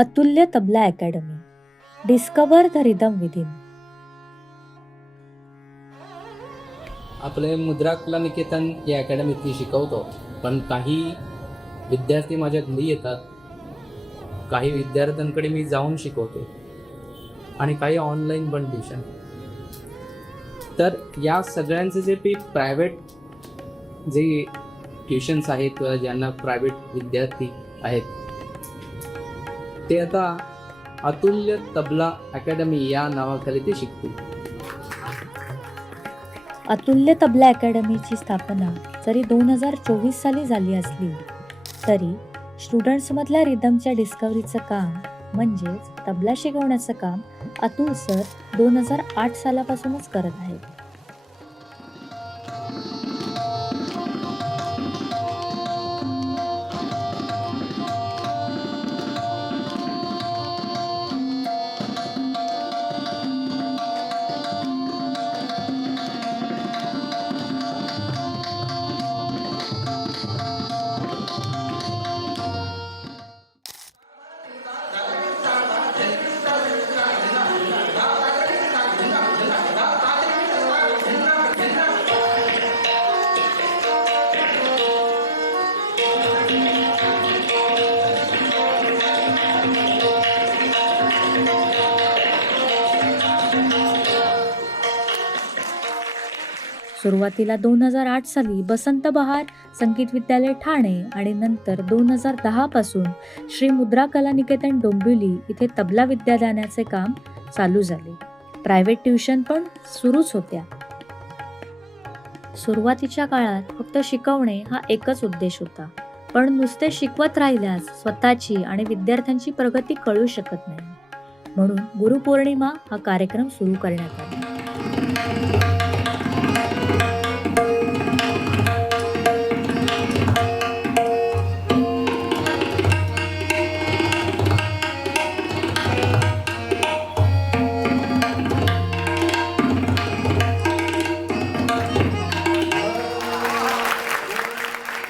अतुल्य tabla academy. Discover the rhythm within. आपले मुद्रा कला निकेतन या अकॅडमीत मी शिकवतो, पण काही विद्यार्थी माझ्या घरी येतात, काही विद्यार्थ्यांकडे मी जाऊन शिकवतो आणि काही ऑनलाईन पण ट्युशन. तर या सगळ्यांचे जे प्रायव्हेट जे ट्युशन्स आहेत किंवा ज्यांना प्रायव्हेट विद्यार्थी आहेत ते आता अतुल्य तबला अकॅडमी या नावाखाली ते शिकतील. अतुल्य तबला अकॅडमीची स्थापना जरी 2024 साली झाली असली तरी स्टुडंट्समधल्या रिदमच्या डिस्कव्हरीचं काम म्हणजेच तबला शिकवण्याचं काम अतुल सर 2008 सालापासूनच करत आहेत. सुरुवातीला 2008 साली बसंत बहार संगीत विद्यालय ठाणे आणि नंतर 2010 पासून श्री मुद्रा कला निकेतन डोंबिवली इथे तबला विद्यादानाचे काम चालू झाले. प्रायव्हेट ट्युशन पण सुरूच होत्या. सुरुवातीच्या काळात फक्त शिकवणे हा एकच उद्देश होता, पण नुसते शिकवत राहिल्यास स्वतःची आणि विद्यार्थ्यांची प्रगती कळू शकत नाही. म्हणून गुरुपौर्णिमा हा कार्यक्रम सुरू करण्यात आला.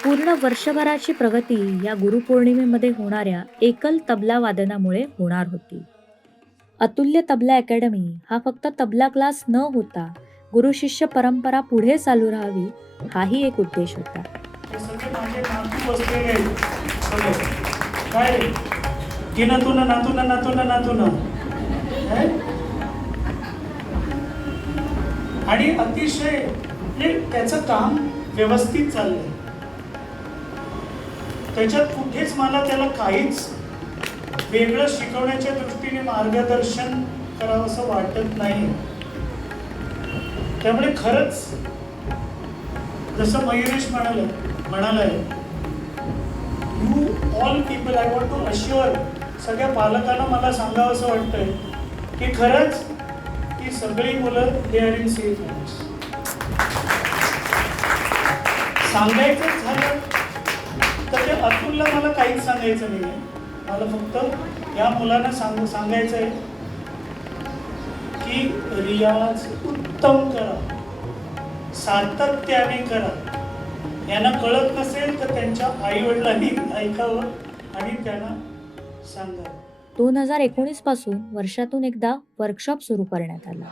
पूर्ण वर्षभराची प्रगती या गुरुपौर्णिमेमध्ये होणाऱ्या एकल तबला वादनामुळे होणार होती. अतुल्य तबला अकॅडमी हा फक्त तबला क्लास न होता गुरु शिष्य परंपरा पुढे चालू राहावी हाही एक उद्देश होता. आणि अतिशय त्याचं काम व्यवस्थित चाललंय. त्याच्यात कुठेच मला त्याला काहीच वेगळं शिकवण्याच्या दृष्टीने मार्गदर्शन करावं असं वाटत नाही. त्यामुळे खरंच जसं मयुरेश म्हणालाय, you all people, I want to assure, सगळ्या पालकांना मला सांगावं असं वाटतंय की खरंच ही सगळी मुलं they are in safe hands. सांगायचं झालं तर ते अतुलला मला काहीच सांगायचं नाही आहे. मला फक्त या मुलांना सांगायचं आहे की रियाज उत्तम करा, सातत्याने करा. यांना कळत नसेल तर त्यांच्या आई वडिलांनी ऐकावं आणि त्यांना सांगावं. 2019 पासून वर्षातून एकदा वर्कशॉप सुरू करण्यात आला.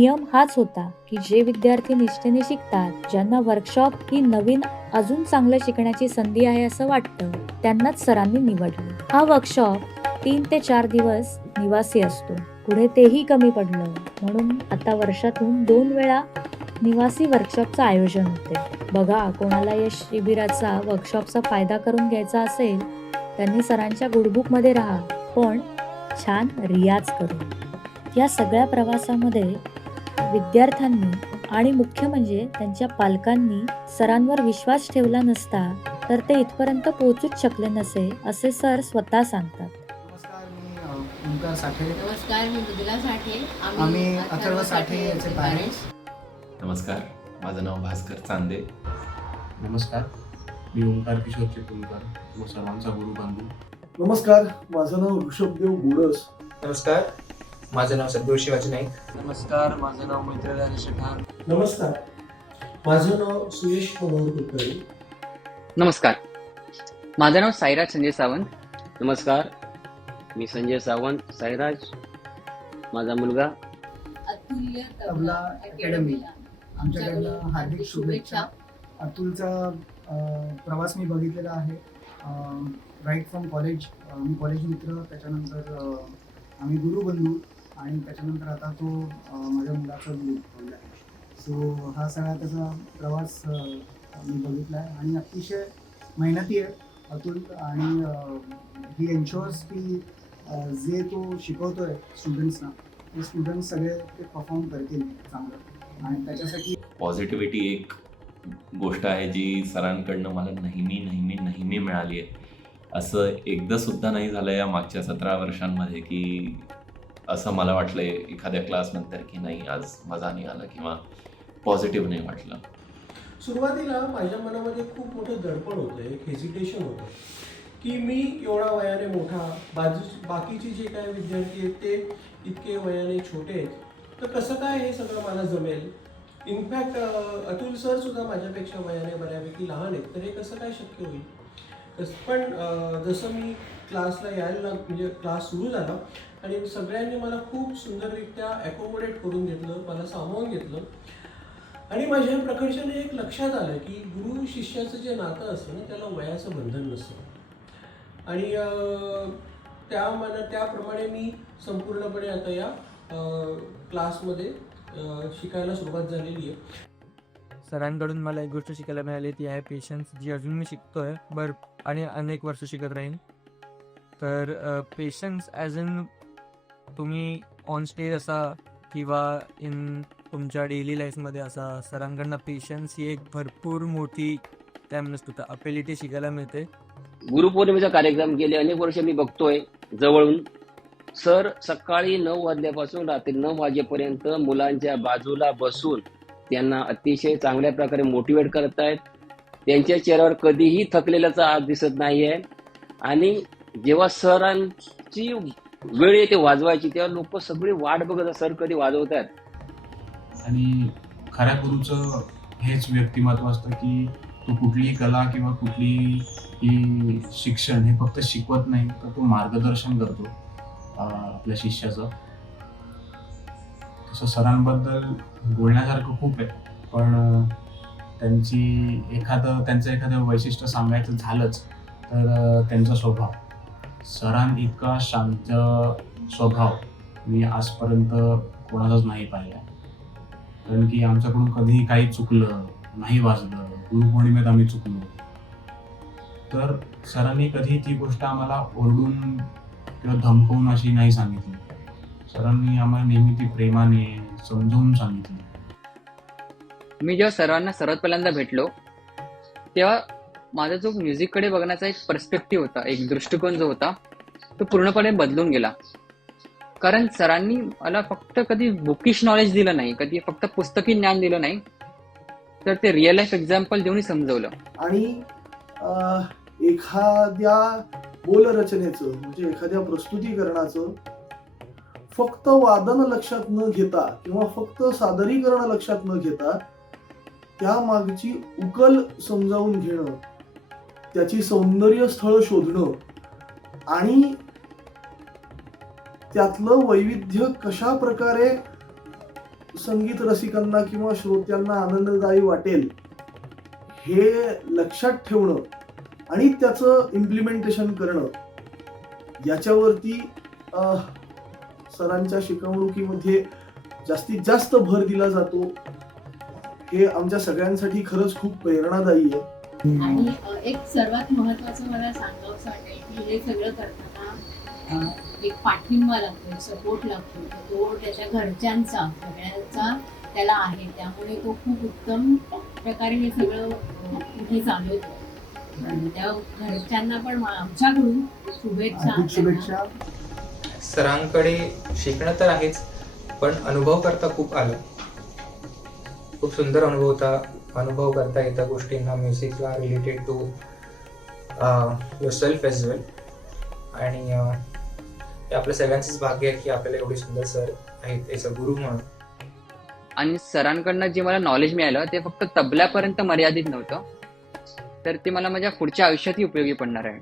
नियम हाच होता की जे विद्यार्थी निष्ठेने शिकतात, ज्यांना वर्कशॉप ही नवीन अजून चांगलं शिकण्याची संधी आहे असं वाटतं, त्यांनाच सरांनी निवडलं. हा वर्कशॉप 3 ते 4 दिवस निवासी असतो. पुढे तेही कमी पडलं, म्हणून आता वर्षातून 2 वेळा निवासी वर्कशॉपचं आयोजन होते. बघा, कोणाला या शिबिराचा वर्कशॉपचा फायदा करून घ्यायचा असेल त्यांनी सरांच्या गुडबुकमध्ये राहा, पण छान रियाज करून. या सगळ्या प्रवासामध्ये विद्यार्थ्यांनी आणि मुख्य म्हणजे त्यांच्या पालकांनी सरांवर विश्वास ठेवला नसता तर ते इथपर्यंत पोहोचूच शकले नसे, असे सर स्वतः सांगतात. नमस्कार, मी ओंकार साठे. नमस्कार, मी मृदुला साठे. आम्ही अथर्व साठे याचे पॅरेंट्स. नमस्कार, माझं नाव भास्कर चांदे. नमस्कार, मी ओंकार किशोर चिपळूणकर, व सर्वांचा गुरुबंधू. नमस्कार, माझं नाव ऋषभदेव गोडस. नमस्कार, माझं नाव सद्गुरू शिवाजी नाईक. नमस्कार, माझं नाव मैत्री राजेश ठाण. नमस्कार, माझं नाव सुयश मनोहर कुलकर्णी. नमस्कार, माझं नाव साईराज संजय सावंत. नमस्कार, मी संजय सावंत. साईराज माझा मुलगा. अतुल्य तबला अकॅडमी आमच्याकडनं हार्दिक शुभेच्छा. अतुलचा प्रवास मी बघितलेला आहे राईट फ्रॉम कॉलेज. मी कॉलेज मित्र, त्याच्यानंतर आम्ही गुरुबंधू, आणि त्याच्यानंतर आता तो माझ्या मुलाचा गुरु बनला आहे. सो हा सगळा त्याचा प्रवास मी बघितला आहे आणि अतिशय मेहनती आहे अतुल. आणि ही एन्शुअर्स की जे तो शिकवतो आहे स्टुडंट्सना, ते स्टुडंट्स सगळे ते परफॉर्म करतील चांगलं. आणि त्याच्यासाठी पॉझिटिव्हिटी एक गोष्ट आहे जी सरांकडनं मला नेहमी नेहमी नेहमी मिळाली आहे. असं एकदा सुद्धा नाही झालं या मागच्या 17 वर्षांमध्ये की असं मला वाटलं एखाद्या क्लासनंतर की नाही आज मजा नाही आला किंवा पॉझिटिव्ह नाही वाटलं. सुरुवातीला माझ्या मनामध्ये खूप मोठं दडपण होतं, एक हेजिटेशन होतं की मी एवढा वयाने मोठा, बाकीचे जे काय विद्यार्थी आहेत ते इतके वयाने छोटे आहेत, तर कसं काय हे सगळं मला जमेल. इनफॅक्ट अतुल सर सुद्धा माझ्यापेक्षा वयाने बऱ्यापैकी लहान आहेत, तर हे कसं काय शक्य होईल. पण जसं मी क्लासला यायला म्हणजे क्लास सुरू झाला आणि सगळ्यांनी मला खूप सुंदररित्या ॲकोमोडेट करून घेतलं, मला सामावून घेतलं. आणि माझ्या प्रकर्षाने एक लक्षात आलं की गुरु शिष्याचं जे नातं असतं ना, त्याला वयाचं बंधन नसतं. आणि त्याप्रमाणे मी संपूर्णपणे आता या क्लासमध्ये शिकायला सुरुवात झालेली आहे. सरांकडून मला एक गोष्ट शिकायला मिळाली, ती आहे पेशन्स, जी अजून मी शिकतोय आणि अनेक वर्ष शिकत राहीन. तर पेशन्स ॲज इन तुम्ही ऑन स्टेज असा किंवा इन तुमच्या डेली लाईफमध्ये असा, सरांकडनं पेशन्स ही एक भरपूर मोठी काय म्हणत अबिलिटी शिकायला मिळते. गुरुपौर्णिमेचा कार्यक्रम गेले अनेक वर्ष मी बघतोय जवळून. सर सकाळी 9 वाजल्यापासून रात्री 9 वाजेपर्यंत मुलांच्या बाजूला बसून त्यांना अतिशय चांगल्या प्रकारे मोटिवेट करतायत. त्यांच्या चेहऱ्यावर कधीही थकलेल्याचा आज दिसत नाही आहे. आणि जेव्हा सरांची वेळ येते वाजवायची, तेव्हा लोक सगळी वाट बघत सर कधी वाजवत आहेत. आणि खऱ्या गुरुचं हेच व्यक्तिमत्व असतं की तो कुठलीही कला किंवा कुठलीही शिक्षण हे फक्त शिकवत नाही, तर तो मार्गदर्शन करतो आपल्या शिष्याचं. तसं सरांबद्दल बोलण्यासारखं खूप आहे, पण त्यांचं एखादं वैशिष्ट्य सांगायचं झालंच तर त्यांचा स्वभाव. सरांइतका शांत स्वभाव मी आजपर्यंत कोणाचाच नाही पाहिला. कारण की आमच्याकडून कधीही काही चुकलं नाही, वाजलं, गुरुपौर्णिमेत आम्ही चुकलो तर सरांनी कधी ती गोष्ट आम्हाला ओरडून किंवा धमकवून अशी नाही सांगितली. सरांनी आम्हाला नेहमी ती प्रेमाने समजावून सांगितली. मी जेव्हा सर्वांना सर्वात पहिल्यांदा भेटलो तेव्हा माझा जो म्युझिककडे बघण्याचा एक पर्स्पेक्टिव्ह होता, एक दृष्टिकोन जो होता, तो पूर्णपणे बदलून गेला. कारण सरांनी मला फक्त कधी बुकिश नॉलेज दिलं नाही, कधी फक्त पुस्तकी ज्ञान दिलं नाही, तर ते रिअल लाईफ एक्झाम्पल देऊन समजवलं. आणि एखाद्या बोलरचनेचं म्हणजे एखाद्या प्रस्तुतीकरणाचं फक्त वादन लक्षात न घेता किंवा फक्त सादरीकरण लक्षात न घेता त्या मागची उकल समजावून घेणं, त्याची सौंदर्य स्थळ शोधणं आणि त्यातलं वैविध्य कशा प्रकारे संगीत रसिकांना किंवा श्रोत्यांना आनंददायी वाटेल हे लक्षात ठेवणं आणि त्याचं इम्प्लिमेंटेशन करणं याच्यावरती सरांच्या शिकवणुकीमध्ये जास्तीत जास्त भर दिला जातो. हे आमच्या सगळ्यांसाठी खरंच खूप प्रेरणादायी आहे. आणि एक सर्वात महत्त्वाचं मला सांगावंसं वाटेल की हे सगळं करताना एक पाठिंबा लागतो, सपोर्ट लागतो, तो त्याच्या घरच्यांचा सगळ्यांचा त्याला आहे. त्यामुळे तो खूप उत्तम प्रकारे हे सगळं इथे चालवतो. त्या घरच्यांना पण आमच्याकडून शुभेच्छा. शुभेच्छा. सरांकडे शिकणं तर आहेच, पण अनुभव करता खूप आलं. खूप सुंदर अनुभव करता येतं गोष्टींना, म्युझिकला related to yourself as well. आणि हे आपल्या सगळ्यांचंच भाग्य आहे की आपल्याला एवढे सुंदर सर आहेत एज अ गुरु म्हणून. आणि सरांकडनं जे मला नॉलेज मिळालं ते फक्त तबल्यापर्यंत मर्यादित नव्हतं, तर ते मला माझ्या पुढच्या आयुष्यातही उपयोगी पडणार आहे.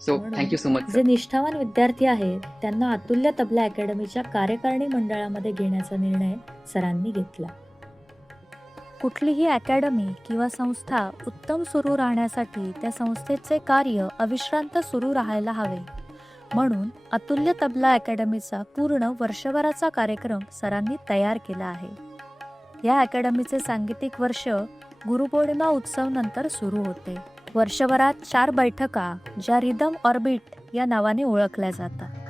So thank you so much. जे निष्ठावान विद्यार्थी आहेत त्यांना अतुल्य तबला अकॅडमीच्या कार्यकारिणी मंडळामध्ये घेण्याचा निर्णय सरांनी घेतला. कुठलीही अकॅडमी किंवा संस्था उत्तम सुरू राहण्यासाठी त्या संस्थेचे कार्य अविश्रांत सुरू राहायला हवे. म्हणून अतुल्य तबला अकॅडमीचा पूर्ण वर्षभराचा कार्यक्रम सरांनी तयार केला आहे. या अकॅडमीचे सांगीतिक वर्ष गुरुपौर्णिमा उत्सव नंतर सुरू होते. वर्षभरात 4 बैठका ज्या रिदम ऑर्बिट या नावाने ओळखल्या जातात.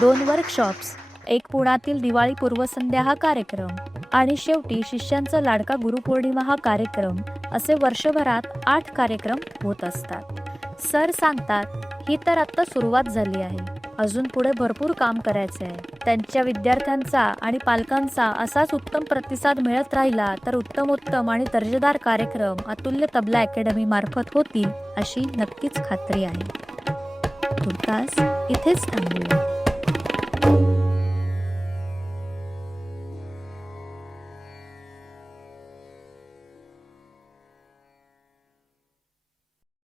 दोन वर्कशॉप्स, एक पुण्यातील दिवाळी पूर्वसंध्या हा कार्यक्रम आणि शेवटी शिष्यांचा लाडका गुरुपौर्णिमा हा कार्यक्रम, असे वर्षभरात 8 कार्यक्रम होत असतात. सर सांगतात ही तर आत्ता सुरुवात झाली आहे, अजून पुढे भरपूर काम करायचे आहे. त्यांच्या विद्यार्थ्यांचा आणि पालकांचा असाच उत्तम प्रतिसाद मिळत राहिला तर उत्तम आणि दर्जेदार कार्यक्रम अतुल्य तबला अकॅडमी मार्फत होतील अशी नक्कीच खात्री आहे. तुर्तास इथेच थांबूया.